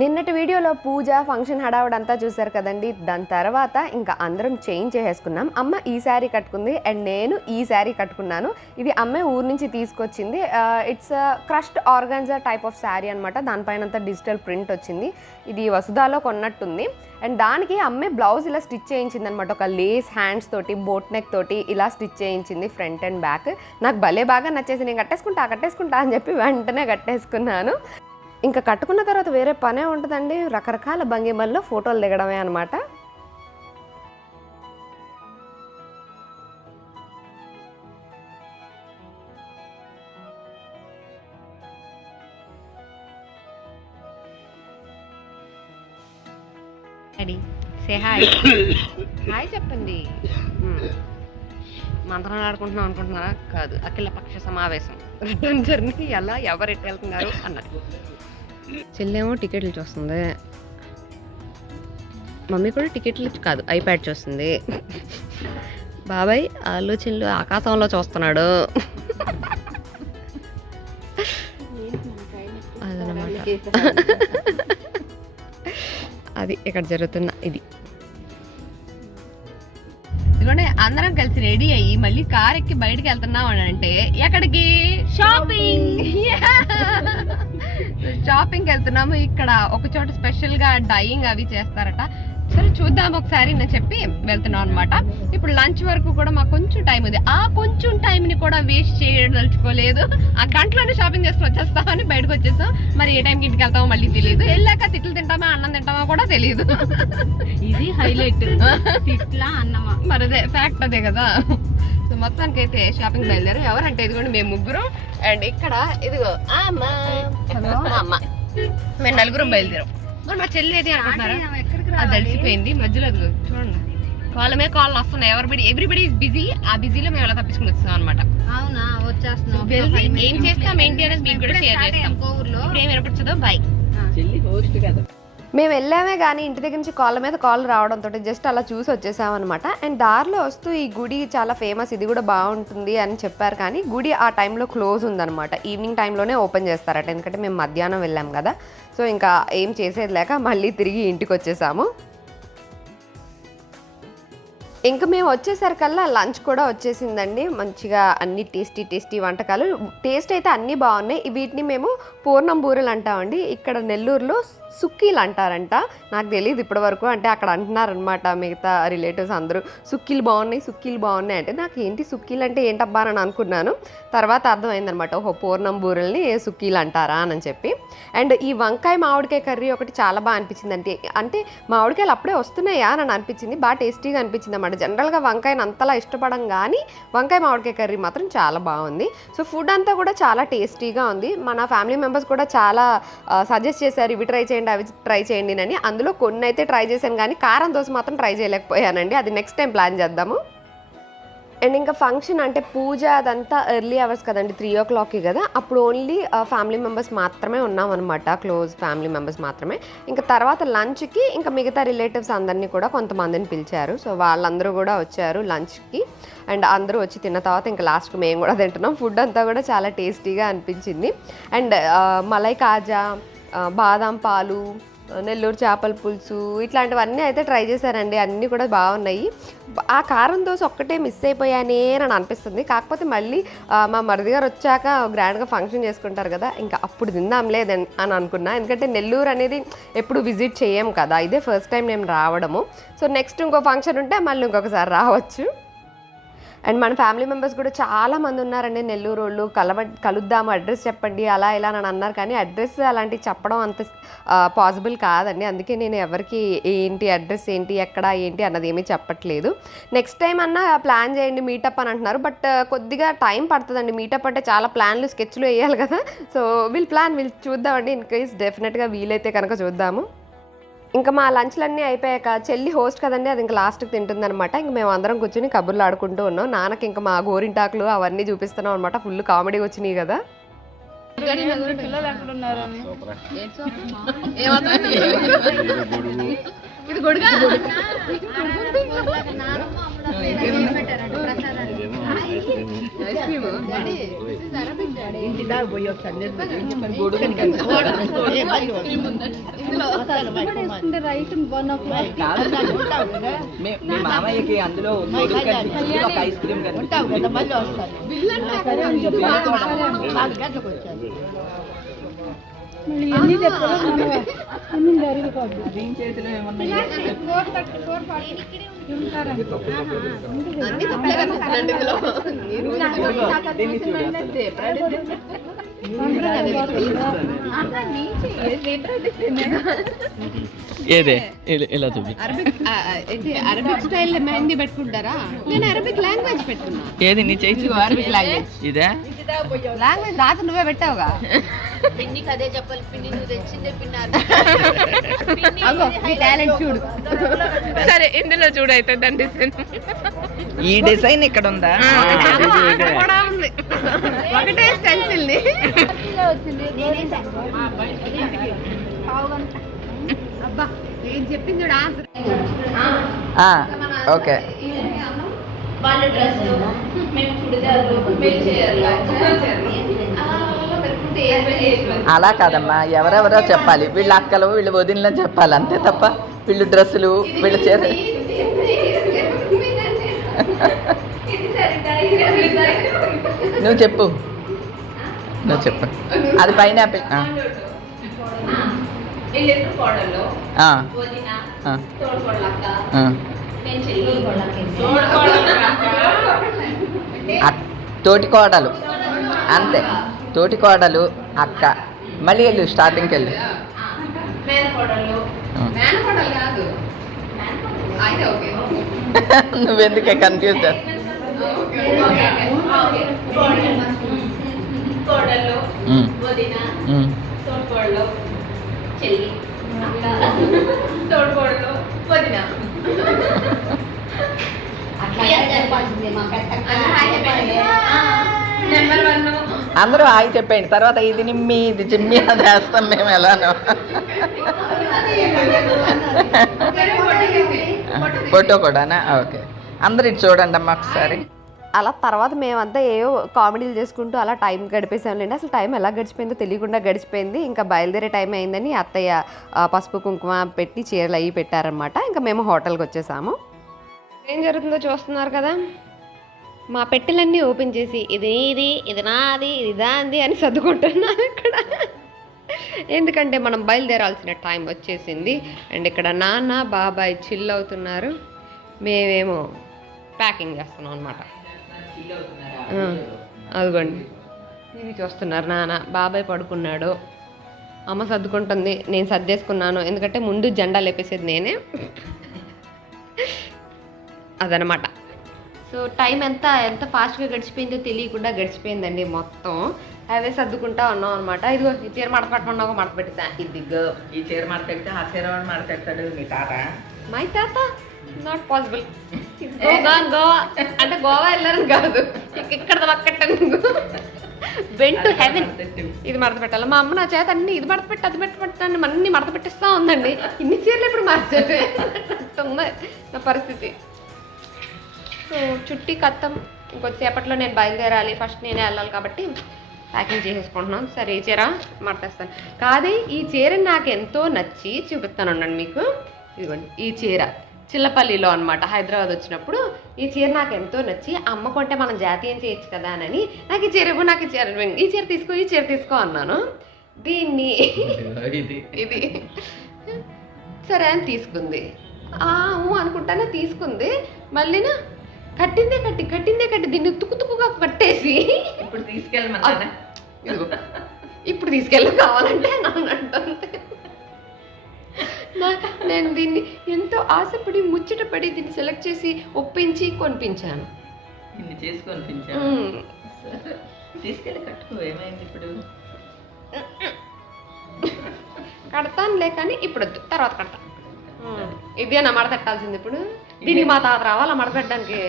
నిన్నటి వీడియోలో పూజ ఫంక్షన్ హడావుడంతా చూశారు కదండి. దాని తర్వాత ఇంకా అందరం చేంజ్ చేసేసుకున్నాం. అమ్మ ఈ శారీ కట్టుకుంది అండ్ నేను ఈ శారీ కట్టుకున్నాను. ఇది అమ్మే ఊరు నుంచి తీసుకొచ్చింది. It's crushed organza type of sari అనమాట దానిపైన అంతా డిజిటల్ ప్రింట్ వచ్చింది. ఇది వసుధాలో కొన్నట్టుంది. అండ్ దానికి అమ్మే బ్లౌజ్ ఇలా స్టిచ్ చేయించింది అనమాట ఒక లేస్ హ్యాండ్స్ తోటి బోట్ నెక్ తోటి ఇలా స్టిచ్ చేయించింది ఫ్రంట్ అండ్ బ్యాక్. నాకు భలే బాగా నచ్చేసి నేను కట్టేసుకుంటా కట్టేసుకుంటా అని చెప్పి వెంటనే కట్టేసుకున్నాను. ఇంకా కట్టుకున్న తర్వాత వేరే పనే ఉంటుందండి. రకరకాల భంగిమల్లో ఫోటోలు దిగడమే అనమాట సే హాయ్ హాయ్ చెప్పండి. Hmm. మంత్రం ఆడుకుంటున్నాం అనుకుంటున్నారా? కాదు. అఖిల పక్ష సమావేశం. రిటర్న్ జర్నీ ఎలా ఎవరు ఎట్టు వెళ్తున్నారు? అన్నట్టు. చెల్లేమో టికెట్లు చూస్తుంది. మమ్మీ కూడా టికెట్లు కాదు ఐప్యాడ్ చూస్తుంది. బాబాయ్ ఆలోచనలు ఆకాశంలో చూస్తున్నాడు. అదనమాట. అది ఇక్కడ జరుగుతున్న ఇది. ఇదిగోండి అందరం కలిసి రెడీ అయ్యి మళ్ళీ కార్ ఎక్కి బయటికి వెళ్తున్నాం అని అంటే ఎక్కడికి షాపింగ్ షాపింగ్ వెళ్తున్నాము. ఇక్కడ ఒక చోట స్పెషల్గా డైయింగ్ అవి చేస్తారట. సరే చూద్దాం ఒకసారి నేను చెప్పి వెళ్తున్నాం అనమాట ఇప్పుడు లంచ్ వరకు కూడా మాకు కొంచెం టైం ఉంది. ఆ కొంచెం టైం ని కూడా వేస్ట్ చేయదలుచుకోలేదు. ఆ గంటలోనే షాపింగ్ చేసుకుని వచ్చేస్తామని బయటకు వచ్చేసాం. మరి ఏ టైంకి ఇంటికి వెళ్తామో మళ్ళీ తెలియదు వెళ్ళాక తిట్లు తింటామా అన్నం తింటామా కూడా తెలియదు ఇది హైలైట్ ఇట్లా అన్నమా. మరి అదే ఫ్యాక్ట్ అదే కదా. సో మొత్తానికి అయితే షాపింగ్ బయలుదేరు. ఎవరంటే ఇదిగోండి మేము ముగ్గురు. అండ్ ఇక్కడ ఇదిగో ఆ అమ్మ. మేము నలుగురం బయలుదేరాం. మరి మా చెల్లి ఏది అనుకుంటున్నారా? అది తెలిసిపోయింది మధ్యలో అదిగో చూడండి. కాళ్ళ మీద కాళ్ళు వస్తున్నాయి. ఎవరిబడి ఎవ్రీబడి ఈస్ బిజీ ఆ బిజీలో మేము ఎలా తప్పించుకుని వచ్చాం అనమాట అవునా? వచ్చేస్తున్నాం. వెళ్ళి ఏం చేస్తాం? ఏంటి అనేది మీకు కూడా షేర్ చేస్తాం. ఇప్పుడు ఏం వినపడుతుందో? బాయ్ చెల్లి హోస్ట్ కదా. మేము వెళ్ళామే కానీ ఇంటి దగ్గర నుంచి కాళ్ళ మీద కాళ్ళు రావడంతో జస్ట్ అలా చూసి వచ్చేసామన్నమాట. అండ్ దారిలో వస్తూ ఈ గుడి చాలా ఫేమస్ ఇది కూడా బాగుంటుంది అని చెప్పారు కానీ గుడి ఆ టైంలో క్లోజ్ ఉందన్నమాట. ఈవినింగ్ టైంలోనే ఓపెన్ చేస్తారట ఎందుకంటే మేము మధ్యాహ్నం వెళ్ళాం కదా. సో ఇంకా ఏం చేసేది లేక మళ్ళీ తిరిగి ఇంటికి వచ్చేసాము. ఇంకా మేము వచ్చేసరికల్లా లంచ్ కూడా వచ్చేసిందండి. మంచిగా అన్ని టేస్టీ టేస్టీ వంటకాలు. టేస్ట్ అయితే అన్నీ బాగున్నాయి. వీటిని మేము పూర్ణం బూరెలు అంటామండి. ఇక్కడ నెల్లూరులో సుక్కీలు అంటారంట. నాకు తెలియదు ఇప్పటి వరకు అంటే అక్కడ అంటున్నారనమాట మిగతా రిలేటివ్స్ అందరూ. సుక్కీలు బాగున్నాయి సుక్కీలు బాగున్నాయి అంటే నాకు ఏంటి సుక్కీలు అంటే ఏంటబ్బా అని అనుకున్నాను. తర్వాత అర్థమైందనమాట ఓహో పూర్ణం బూరెల్ని సుక్కీలు అంటారా అని చెప్పి. అండ్ ఈ వంకాయ మామిడికాయ కర్రీ ఒకటి చాలా బాగా అనిపించింది అంటే అంటే మామిడికాయలు అప్పుడే వస్తున్నాయా అని అనిపించింది. బాగా టేస్టీగా అనిపించింది అనమాట జనరల్గా వంకాయని అంతలా ఇష్టపడం కానీ వంకాయ మామిడికాయ కర్రీ మాత్రం చాలా బాగుంది. సో ఫుడ్ అంతా కూడా చాలా టేస్టీగా ఉంది. మన ఫ్యామిలీ మెంబర్స్ కూడా చాలా సజెస్ట్ చేశారు. ఇవి ట్రై చేయండి అవి ట్రై చేయండి అని. అందులో కొన్ని అయితే ట్రై చేశాను కానీ కారం దోశ మాత్రం ట్రై చేయలేకపోయానండి. అది నెక్స్ట్ టైం ప్లాన్ చేద్దాము. అండ్ ఇంకా ఫంక్షన్ అంటే పూజ అదంతా ఎర్లీ అవర్స్ కదండి త్రీ ఓ క్లాక్కి కదా. అప్పుడు ఓన్లీ ఫ్యామిలీ మెంబర్స్ మాత్రమే ఉన్నాం అనమాట క్లోజ్ ఫ్యామిలీ మెంబర్స్ మాత్రమే. ఇంకా తర్వాత లంచ్కి ఇంకా మిగతా రిలేటివ్స్ అందరినీ కూడా కొంతమందిని పిలిచారు. సో వాళ్ళందరూ కూడా వచ్చారు లంచ్కి అండ్ అందరూ వచ్చి తిన్న తర్వాత ఇంకా లాస్ట్కి మేము కూడా తింటున్నాం. ఫుడ్ అంతా కూడా చాలా టేస్టీగా అనిపించింది. అండ్ మలై కాజా బాదాం పాలు నెల్లూరు చేపల పులుసు ఇట్లాంటివన్నీ అయితే ట్రై చేశారండి. అన్నీ కూడా బాగున్నాయి. ఆ కారం దోశ ఒక్కటే మిస్ అయిపోయానే అని అనిపిస్తుంది. కాకపోతే మళ్ళీ మా మరిది గారు వచ్చాక గ్రాండ్గా ఫంక్షన్ చేసుకుంటారు కదా ఇంకా అప్పుడు తిందాంలే లేదని అని అనుకున్నా. ఎందుకంటే నెల్లూరు అనేది ఎప్పుడు విజిట్ చేయం కదా. ఇదే ఫస్ట్ టైం నేను రావడము. సో నెక్స్ట్ ఇంకో ఫంక్షన్ ఉంటే మళ్ళీ ఇంకొకసారి రావచ్చు. అండ్ మన ఫ్యామిలీ మెంబర్స్ కూడా చాలా మంది ఉన్నారండి నెల్లూరు వాళ్ళు కలవ కలుద్దాము అడ్రస్ చెప్పండి అలా ఇలా అని అన్నారు. కానీ అడ్రస్ అలాంటివి చెప్పడం అంత పాసిబుల్ కాదండి. అందుకే నేను ఎవరికి ఏంటి అడ్రస్ ఏంటి ఎక్కడ ఏంటి అన్నది ఏమీ చెప్పట్లేదు. నెక్స్ట్ టైం అన్నా ప్లాన్ చేయండి మీటప్ అని అంటున్నారు. బట్ కొద్దిగా టైం పడుతుందండి. మీటప్ అంటే చాలా ప్లాన్లు స్కెచ్లు వేయాలి కదా. సో వీల్ ప్లాన్ విల్ చూద్దామండి. ఇన్ కేస్ డెఫినెట్గా వీలైతే కనుక చూద్దాము. ఇంకా మా లంచ్లన్నీ అయిపోయాక చెల్లి హోస్ట్ కదండి అది ఇంకా లాస్ట్కి తింటుంది అనమాట ఇంక మేము అందరం కూర్చొని కబుర్లు ఆడుకుంటూ ఉన్నాం. నాన్నకి ఇంకా మా గోరింటాకులు అవన్నీ చూపిస్తున్నాం అనమాట ఫుల్ కామెడీ వచ్చినాయి కదా. పిల్లలు ఎక్కడ ఉన్నారు ఇది గొడుగా ఇంటి దాకా పోయి ఒకసారి మీ మామయ్యకి అందులో ఒక ఐస్ క్రీమ్ ఉంటావు. కదా మళ్ళీ వస్తాను దీని చేతిలో ఏమన్నా. ఏదే? అరబిక్ స్టైల్ మెహందీ పెట్టుకుంటారా? నేను అరబిక్ లాంగ్వేజ్ పెట్టుకున్నా. ఏది నీ చేయి చూపి. Arabic language. ఇదే? లాంగ్వేజ్ రాత నువ్వే పెట్టావుగా. పిన్నికి అదే చెప్పాలి. పిన్ని నువ్వు తెచ్చిందే పిన్ని టాలెంట్ చూడు. సరే ఇందులో చూడు అయితే దాని డిజైన్ ఈ డిజైన్ ఇక్కడ ఉందా? కూడా ఉంది. ఒకటే స్టెన్సిల్ని అబ్బా ఏం చెప్పింది చూడు ఆన్సర్. ఆ, ఓకే. వాళ్ళ డ్రెస్ మేము చుడిదార్లు మేము చేయరు అలా కాదమ్మా ఎవరెవరో చెప్పాలి. వీళ్ళ అక్కలు వీళ్ళు వదిన చెప్పాలి అంతే తప్ప వీళ్ళు డ్రెస్సులు వీళ్ళ చీర. నువ్వు చెప్పు. నువ్వు చెప్పు. అది పైనాపిల్. తోటి కోడలు. అంతే. తోటి కోడలు అక్క. మళ్ళీ వెళ్ళు స్టార్టింగ్కి వెళ్ళు నువ్వెందుకే కన్ఫ్యూజ్ కోడళ్ళు అందరూ హాయ్ చెప్పండి తర్వాత ఇది నిమ్మి ఇది చిమ్మి అది వేస్తాం మేము ఎలానో. ఫోటో కూడానా? ఓకే. అందరు ఇటు చూడండి అమ్మా ఒకసారి. అలా తర్వాత మేమంతా ఏవో కామెడీలు చేసుకుంటూ అలా టైం గడిపేసాంలేండి అసలు టైం ఎలా గడిచిపోయిందో తెలియకుండా గడిచిపోయింది. ఇంకా బయలుదేరే టైం అయిందని అత్తయ్య పసుపు కుంకుమ పెట్టి చీరలు అవి పెట్టారనమాట ఇంకా మేము హోటల్కి వచ్చేసాము. ఏం జరుగుతుందో చూస్తున్నారు కదా? మా పెట్టెలన్నీ ఓపెన్ చేసి ఇది ఇది ఇది నాది ఇది అంది అని సర్దుకుంటున్నాను ఇక్కడ. ఎందుకంటే మనం బయలుదేరాల్సిన టైం వచ్చేసింది. అండ్ ఇక్కడ నాన్న బాబాయ్ చిల్ అవుతున్నారు. మేమేమో ప్యాకింగ్ చేస్తున్నాం అనమాట అదిగోండి. ఇవి చూస్తున్నారు నాన్న. బాబాయ్ పడుకున్నాడు. అమ్మ సర్దుకుంటుంది. నేను సర్దేసుకున్నాను. ఎందుకంటే ముందు జెండా లేపేసేది నేనే. అదనమాట సో టైం ఎంత ఎంత ఫాస్ట్గా గడిచిపోయిందో తెలియకుండా గడిచిపోయిందండి మొత్తం. అవే సర్దుకుంటా ఉన్నాం అనమాట ఇదిగో ఈ చీర మడత పెట్టమన్నావు మడత పెట్టిద్దా ఇదిగో. ఈ చీర మడతెడితే ఆ చీర వాడు మడతెడతాడు మీ తాత? మై తాత? నాట్ పాసిబుల్ గోవా గోవా అంటే గోవా వెళ్ళారని కాదు. ఇక్కడ పక్కట్టను బెన్ టు హెవెన్ ఇది మడత పెట్టాలి. మా అమ్మ నా చేత అన్ని ఇది మడత పెట్టి అది మడత పెట్టాను అన్ని మడత పెట్టిస్తా ఉందండి. ఇన్ని చీరలు ఇప్పుడు మార్చారు ఉంది నా పరిస్థితి. సో చుట్టి కత్తం ఇంకొద్దిసేపట్లో నేను బయలుదేరాలి. ఫస్ట్ నేనే వెళ్ళాలి కాబట్టి ప్యాకింగ్ చేసేసుకుంటున్నాను. సరే ఈ చీర మడతేస్తాను. కాదే ఈ చీర నాకు ఎంతో నచ్చి చూపిస్తాను ఉండండి మీకు. ఇదిగోండి ఈ చీర చిల్లపల్లిలో అనమాట హైదరాబాద్ వచ్చినప్పుడు ఈ చీర నాకు ఎంతో నచ్చి అమ్మ కొంటే మనం జాతీయం చేయొచ్చు కదా అని నాకు ఈ చీర నాకు ఈ చీర. ఈ చీర తీసుకో ఈ చీర తీసుకో అన్నాను. దీన్ని ఇది. సరే అని తీసుకుంది. అనుకుంటానే తీసుకుంది. మళ్ళీనా కట్టిందే కట్టి కట్టిందే కట్టి దీన్ని తుక్కు తుక్కుగా కట్టేసి. ఇప్పుడు తీసుకెళ్ళమన్నా ఇదిగో. ఇప్పుడు తీసుకెళ్ళి కావాలంటే నన్ను అంటుంది నా- నేను దీన్ని ఎంతో ఆశపడి ముచ్చటపడి దీన్ని సెలెక్ట్ చేసి ఒప్పించి కొనిపించాను. మ్మ్. తీసుకెళ్ళి కట్టుకో ఏమైంది ఇప్పుడు? కడతానులే కానీ ఇప్పుడు తర్వాత కడతా. మ్మ్. ఇదే నా మడత పెట్టాల్సింది ఇప్పుడు. దీనికి మా తాత రావాలా మడత పెట్టడానికి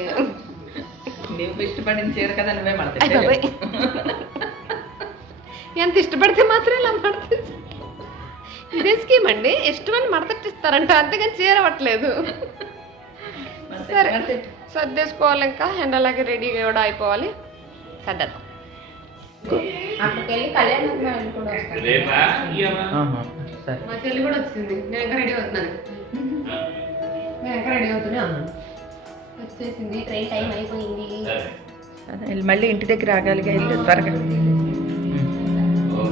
నువ్వు ఇష్టపడిన చీర కదా నువ్వే అయ్ బాబోయ్. మడత ఎంత ఇష్టపడితే మాత్రం ఇలా మడత ఇదే స్కీమ్ అండి. ఇష్టమని మడతట్టిస్తారంట. అంతేగాని చీర అవ్వట్లేదు సరే. సర్దేసుకోవాలి ఇంకా. అండ్ అలాగే రెడీగా కూడా అయిపోవాలి. సర్దేద్దాం. అక్కడికి కళ్యాణ మండపానికి కూడా వస్తాను రేపా? ఇయ్యమా ఆహా, సరే. మా చెల్లి కూడా వచ్చింది. నేను ఇంకా రెడీ అవుతున్నాను. నేను ఇంకా రెడీ అవుతూనే ఉన్నాను. వచ్చేసింది. ట్రైన్ టైం అయిపోయింది. సరే. సరే, వెళ్ళి మళ్ళీ ఇంటి దగ్గర ఆగాలిగా వెళ్ళు త్వరగా.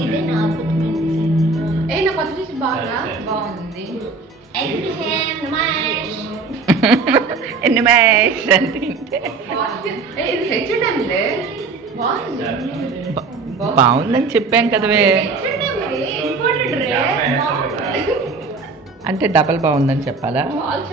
ఇదే నా అద్భుతమైన ఏ నా కొత్త చూసి బాగా బాగుంది. ఎగ్జిబిషన్ మ్యాచ్ ఎన్ని మ్యాచ్ అంటే బా- బాగుందని చెప్పాం కదవే. ఇంపార్టెంట్ రే అంటే డబల్ బాగుందని చెప్పాలా? వాల్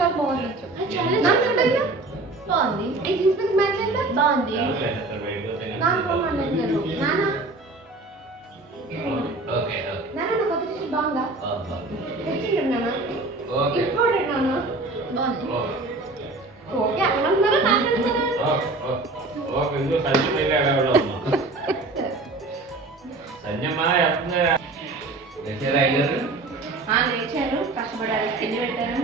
అయ్యారు లేచారు కష్టపడాలి. తిండి పెట్టారు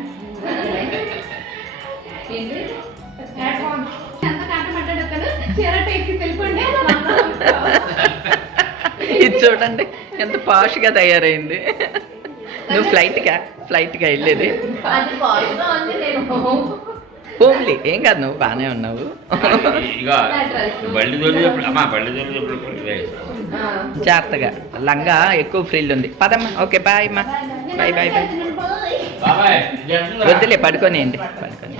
ఇది చూడండి ఎంత పాష్గా తయారైంది. నువ్వు ఫ్లైట్గా ఫ్లైట్గా వెళ్ళేది. హోమ్లీ ఏం కాదు నువ్వు బాగానే ఉన్నావు. బళ్ళు బళ్ళు జాగ్రత్తగా. లంగా ఎక్కువ ఫ్రిల్ ఉంది. పదమ్మా. ఓకే బాయ్ అమ్మా. Bye bye bye? వద్దులే పడుకోనియండి. పడుకొని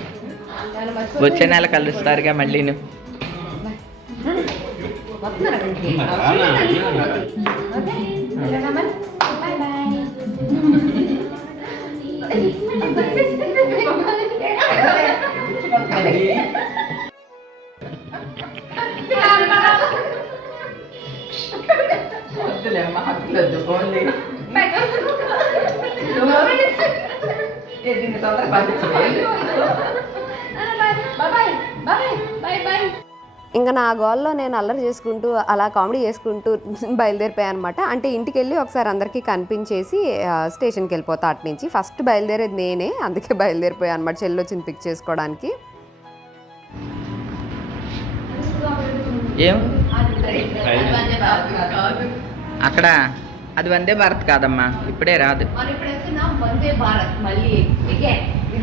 వచ్చే నెల కలుస్తారుగా మళ్ళీ నువ్వు. ఇంకా నా గోల్లో నేను అల్లరి చేసుకుంటూ అలా కామెడీ చేసుకుంటూ బయలుదేరిపోయాను అనమాట అంటే ఇంటికి వెళ్ళి ఒకసారి అందరికీ కనిపించేసి స్టేషన్కి వెళ్ళిపోతా అటు నుంచి. ఫస్ట్ బయలుదేరేది నేనే అందుకే బయలుదేరిపోయాను అనమాట చెల్లి వచ్చింది పిక్ చేసుకోవడానికి. ఏం? అక్కడ అది వందే భారత్ కాదమ్మా ఇప్పుడే రాదు. వందే భారత్ మళ్ళీ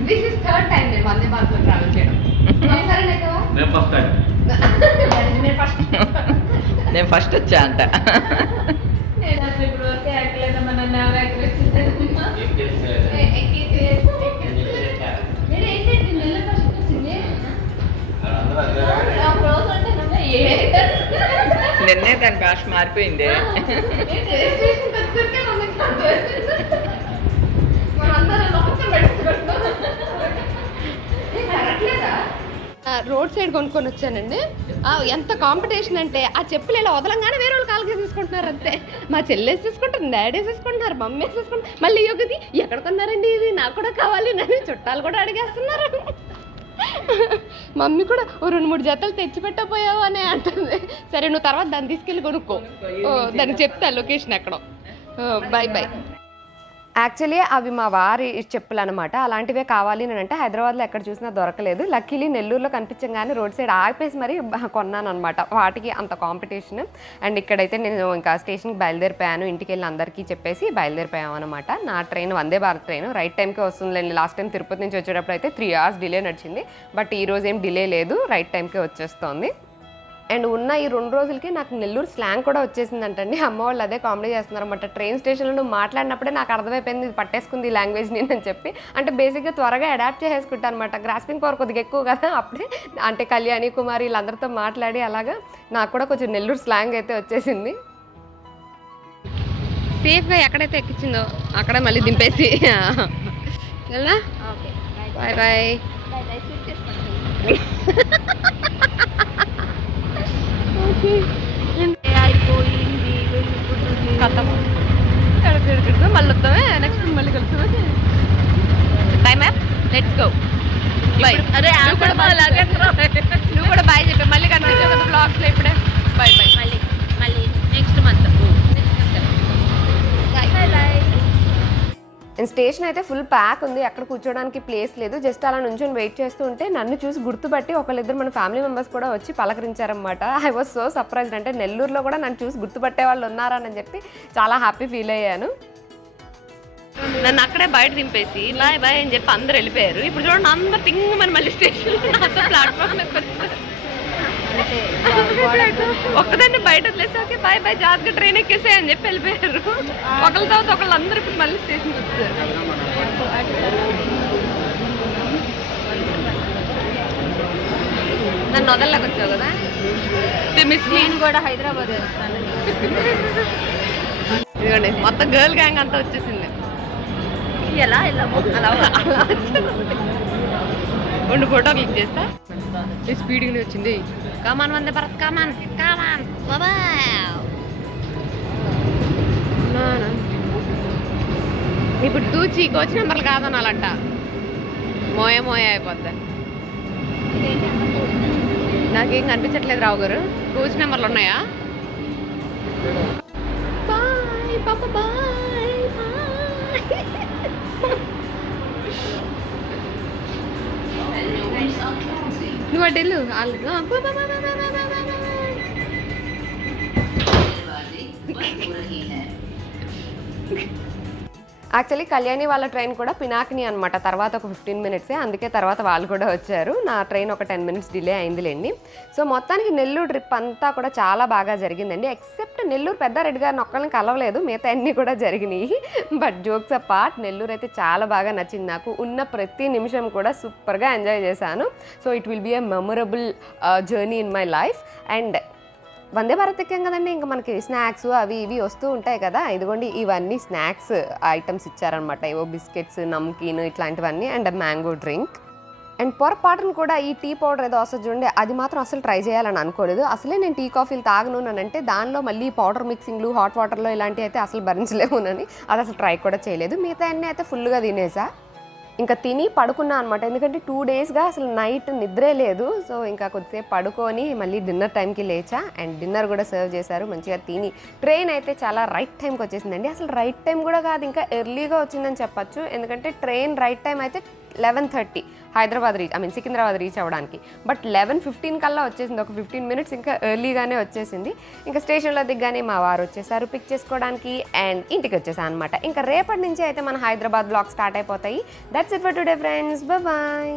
దిస్ ఇస్ థర్డ్ టైం నేను వందే భారత్ ట్రావెల్ చేయడం నేను ఫస్ట్ వచ్చా అంట. ఏంటంటే నిన్నే దాని భాష మారిపోయింది. రోడ్ సైడ్ కొనుక్కొని వచ్చానండి. ఆ, ఎంత కాంపిటీషన్ అంటే ఆ చెప్పులు ఇలా వదలంగానే వేరే వాళ్ళు కాలుగా తీసుకుంటున్నారు అంతే. మా చెల్లెసి తీసుకుంటారు డాడీ తీసుకుంటున్నారు మమ్మీ తీసుకుంటారు మళ్ళీ ఒకటి ఎక్కడ కొన్నారండి ఇది నాకు కూడా కావాలి అని చుట్టాలు కూడా అడిగేస్తున్నారు. మమ్మీ కూడా ఓ రెండు మూడు జతలు తెచ్చి పెట్టపోయావు అని అంటుంది. సరే నువ్వు తర్వాత దాన్ని తీసుకెళ్ళి కొనుక్కో. ఓ, దానికి చెప్తా లొకేషన్ ఎక్కడో. బాయ్ బాయ్ యాక్చువల్లీ అవి మా వారి చెప్పులు అనమాట అలాంటివే కావాలి అని అంటే హైదరాబాద్లో ఎక్కడ చూసినా దొరకలేదు. లక్కీలీ నెల్లూరులో కనిపించగానే రోడ్ సైడ్ ఆగిపేసి మరీ కొన్నాను అనమాట వాటికి అంత కాంపిటీషన్ అండ్ ఇక్కడైతే నేను ఇంకా స్టేషన్కి బయలుదేరిపోయాను. ఇంటికి వెళ్ళి అందరికీ చెప్పేసి బయలుదేరిపోయాం అనమాట నా train Vande Bharat train. Right టైంకి వస్తుందిలేండి. లాస్ట్ టైం తిరుపతి నుంచి వచ్చేటప్పుడు అయితే త్రీ అవర్స్ డిలే నడిచింది. బట్ ఈ రోజు ఏం డిలే లేదు. రైట్ టైంకి వచ్చేస్తోంది. అండ్ ఉన్న ఈ రెండు రోజులకి నాకు నెల్లూరు స్లాంగ్ కూడా వచ్చేసిందంటండి. అమ్మ వాళ్ళు అదే కామెడీ చేస్తున్నారు అనమాట ట్రైన్ స్టేషన్లో నువ్వు మాట్లాడినప్పుడే నాకు అర్థమైపోయింది ఇది పట్టేసుకుంది ఈ లాంగ్వేజ్ నేను అని చెప్పి. అంటే బేసిక్గా త్వరగా అడాప్ట్ చేసేసుకుంటాను అనమాట గ్రాస్పింగ్ పవర్ కొద్దిగా ఎక్కువ కదా అప్పుడే అంటే కళ్యాణి కుమారి వీళ్ళందరితో మాట్లాడి అలాగా నాకు కూడా కొంచెం నెల్లూరు స్లాంగ్ అయితే వచ్చేసింది. సేఫ్గా ఎక్కడైతే ఎక్కించిందో అక్కడ మళ్ళీ దింపేసి. బాయ్ బాయ్ స్టేషన్ అయితే ఫుల్ ప్యాక్ ఉంది. అక్కడ కూర్చోడానికి ప్లేస్ లేదు. జస్ట్ అలా నుంచొని వెయిట్ చేస్తూ ఉంటే నన్ను చూసి గుర్తుపట్టి ఒకళ్ళిద్దరు మన ఫ్యామిలీ మెంబర్స్ కూడా వచ్చి పలకరించారనమాట ఐ వాజ్ సో సర్ప్రైజ్డ్ అంటే నెల్లూరులో కూడా నన్ను చూసి గుర్తుపట్టే వాళ్ళు ఉన్నారని చెప్పి చాలా హ్యాపీ ఫీల్ అయ్యాను. నన్ను అక్కడే బయట దింపేసి బాయ్ బాయ్ అని చెప్పి అందరు వెళ్ళిపోయారు. ఇప్పుడు చూడండి అందరు టింగ్ మన మళ్ళీ స్టేషన్ ప్లాట్ఫామ్ ఒక్కదాన్ని బయట వదిలేసి? ఓకే బాయ్ బాయ్ జాగ్రత్తగా ట్రైన్ ఎక్కేసే అని చెప్పి వెళ్ళిపోయారు. ఒకళ్ళ తర్వాత ఒకళ్ళు అందరూ ఇప్పుడు మళ్ళీ స్టేషన్ వచ్చారు. నన్ను వదలలోకి వచ్చావు కదా? మిస్ నేను కూడా హైదరాబాద్ ఇదిగోండి మొత్తం గర్ల్ గ్యాంగ్ అంతా వచ్చేసింది. ఎలా వెళ్ళాము అలా అలా. ఉండు ఫోటో క్లిక్ చేస్తా. స్పీడ్గానే వచ్చింది. Come on Vande Bharat come on come on ఇప్పుడు తూచి కోచ్ నెంబర్లు కాదనాలంట. మోయ మోయ అయిపోద్ది. నాకేం కనిపించట్లేదు రావు గారు. కోచ్ నెంబర్లు ఉన్నాయా? బాయ్ పాప బాయ్ నువ్వు అటు వెళ్ళు. వాళ్ళు యాక్చువల్లీ కళ్యాణి వాళ్ళ ట్రైన్ కూడా పినాకిని అనమాట తర్వాత ఒక ఫిఫ్టీన్ మినిట్సే అందుకే తర్వాత వాళ్ళు కూడా వచ్చారు. నా ట్రైన్ ఒక టెన్ మినిట్స్ డిలే అయిందిలేండి. సో మొత్తానికి నెల్లూరు ట్రిప్ అంతా కూడా చాలా బాగా జరిగిందండి. ఎక్సెప్ట్ నెల్లూరు పెద్దారెడ్డి గారిని ఒక్కళ్ళని కలవలేదు మిగతా అన్నీ కూడా జరిగినాయి. But jokes apart Nellore అయితే చాలా బాగా నచ్చింది నాకు. ఉన్న ప్రతి నిమిషం కూడా సూపర్గా ఎంజాయ్ చేశాను. So it will be a memorable journey in my life and Vande Bharat ఎక్కాం కదండి. ఇంకా మనకి స్నాక్స్ అవి ఇవి వస్తూ ఉంటాయి కదా. ఇదిగోండి ఇవన్నీ స్నాక్స్ ఐటమ్స్ ఇచ్చారనమాట ఏవో బిస్కెట్స్ నమ్కీన్ ఇట్లాంటివన్నీ అండ్ మ్యాంగో డ్రింక్. అండ్ పొరపాటును కూడా ఈ టీ పౌడర్ ఏదో వస్తుంది చూడండి అది మాత్రం అసలు ట్రై చేయాలని అనుకోలేదు. అసలే నేను టీ కాఫీలు తాగను అంటే దానిలో మళ్ళీ పౌడర్ మిక్సింగ్లు హాట్ వాటర్లో ఇలాంటివి అయితే అసలు భరించలేమునని అది అసలు ట్రై కూడా చేయలేదు. మిగతా అన్నీ అయితే ఫుల్గా తినేసా. ఇంకా తిని పడుకున్నా అనమాట ఎందుకంటే టూ డేస్గా అసలు నైట్ నిద్రే లేదు. సో ఇంకా కొద్దిసేపు పడుకొని మళ్ళీ డిన్నర్ టైంకి లేచా అండ్ డిన్నర్ కూడా సర్వ్ చేశారు. మంచిగా తిని. ట్రైన్ అయితే చాలా రైట్ టైంకి వచ్చేసిందండి. అసలు రైట్ టైం కూడా కాదు ఇంకా ఎర్లీగా వచ్చిందని చెప్పొచ్చు. ఎందుకంటే ట్రైన్ రైట్ టైం అయితే eleven thirty Hyderabad reach I mean Secunderabad reach అవ్వడానికి. బట్ లెవెన్ ఫిఫ్టీన్ కల్లా వచ్చేసింది ఒక ఫిఫ్టీన్ మినిట్స్ ఇంకా ఎర్లీగానే వచ్చేసింది. ఇంకా స్టేషన్లో దిగ్గానే మా వారు వచ్చేసారు పిక్ చేసుకోవడానికి అండ్ ఇంటికి వచ్చేసాను అనమాట ఇంకా రేపటి నుంచి అయితే మన హైదరాబాద్ బ్లాగ్ స్టార్ట్ అయిపోతాయి. That's it for today friends bye